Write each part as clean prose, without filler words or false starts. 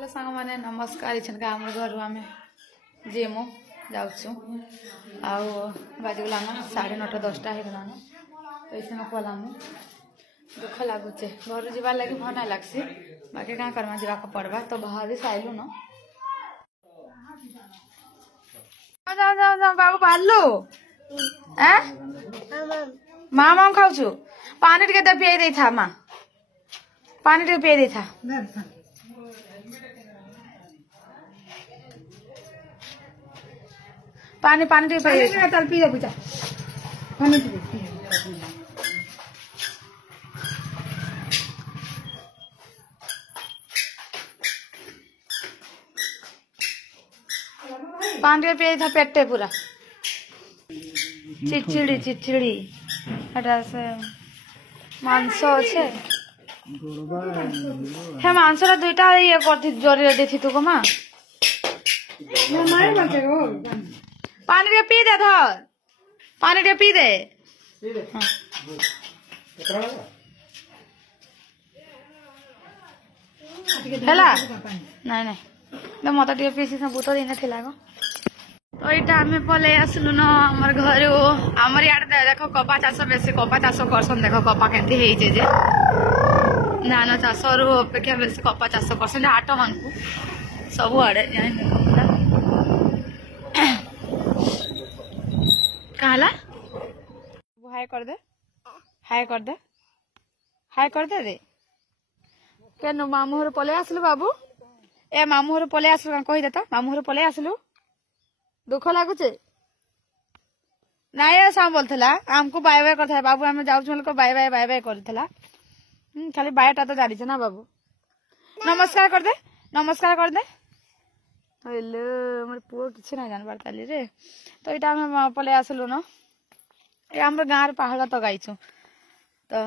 hello सांग मैंने नमस्कार इछनका हमर घर आम जेमो जाऊँ आउ बाजगलान 9:30-10टा हो गलान तो ये पलाम दुख लगुचे घर जावार लगे भल ना लगसी बाकी क्या करमा जावाक पड़वा तो बाहर साइलु न जाओ जाओ जाओ बाबू बाहरलु माँ माम खाऊ पानी टे पियाई दे था माँ पानी टे पियाई दे था पानी पानी टे पियाई दे चल पी दे पूजा पानी पी पानी टे पियाई था पेटे पूरा चिचिड़ी चिचिड़ी हटा से मांस अच्छे हे मांस दुईटा ये करथि जरी देथि तू को मां पानी टे पी दे धर पानी टे पी दे हेला नहीं नहीं तो मत टे पीसी भूत दिन थिला गो तो यहाँ आम पलि आसलु न आमर घर आमर इे देख कपा चाष बेसी कपा चाष करसन देख कपा केमती धान चाष रु अपेक्षा बेसी कपा चाष करसन हाट मान सब आड़े कहला हाय कर दे हाय कर दे हाय कर दे रे के मामू घर पलि आसलु बाबू ए मामू घर पलि आसलु कही दे तो मामू घर पलि आसलु दुख लगुचे नाई साम बोलता आमको बाय बाय करता बाबू आम जाऊँ बाय बाय बाय बाय करता खाली बायटा तो जानी ना बाबू नमस्कार कर दे नमस्कार कर दे हेलो मोर पुओ किसी ना जानबार ताली रे तो यहाँ आम पलि आसलु न ये आम गाँव पहाड़ तो गाइचु तो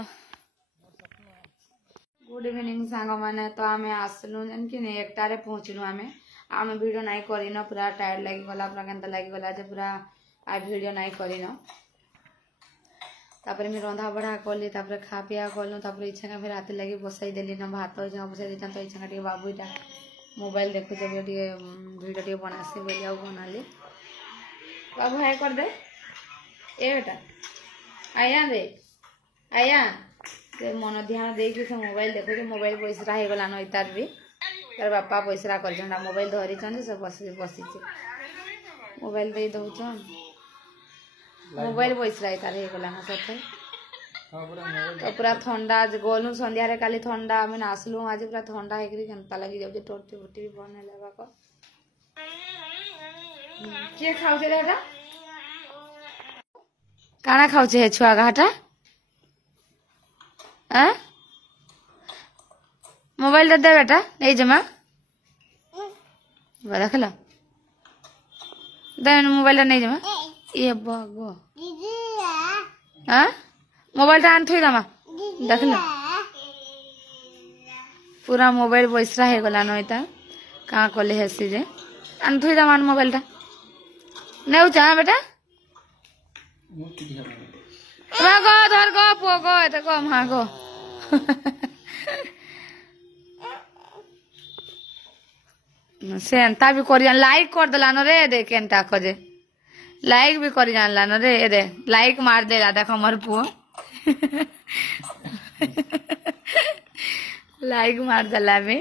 गुड इवनिंग सांग मैंने तो आम आसलु जान एकटारे पहुँचलु आम वीडियो नाई करिन पूरा टायर्ड लगी गला पूरा केनता लगी गला जे पूरा आ वीडियो नाई करिन तापर मैं रंधा बढ़ा कली तापर खा पिया कलु तापर इच्छा फिर रात लगी बसई देली न भात इच्छा बसई देता तो इच्छा टे बाबू इटा मोबाइल देखु टे वीडियो टे बनासी बोली आ बनाली बाबू हाय कर दे ए बेटा आया रे आया से मन ध्यान दे से मोबाइल देखु मोबाइल पैसा हो गलान इतार भी तार बापा पैसा कर मोबाइल धरी सब बसी मोबाइल दे दौन मोबाइल पैसा तार हो गलान सत तो पूरा ठंडा गलु संध्यारे काली ठंडा आम आसलु आज पूरा ठंडा होता लगी जाऊे टोटी फुटी भी बन है किए खाऊ काना खाऊ छुआ घाटा मोबाइल दे दे बेटा नहीं जमा रख लो दे मोबाइल नहीं जमा ये बागो मोबाइल आन थोई दमा देख लो पूरा मोबाइल पैसा हो गला नईता कहाँ कले हेसी जे आन थोई दमा मोबाइल नहीं चाह बेटा गो धर गो पुओ गो एत गो हाँ गो सेंता भी कर लाइक कर देलान रे दे केनटा खोजे लाइक भी कर जानलान रे दे लाइक मार देला देख मोर पुओ लाइक मार देला भी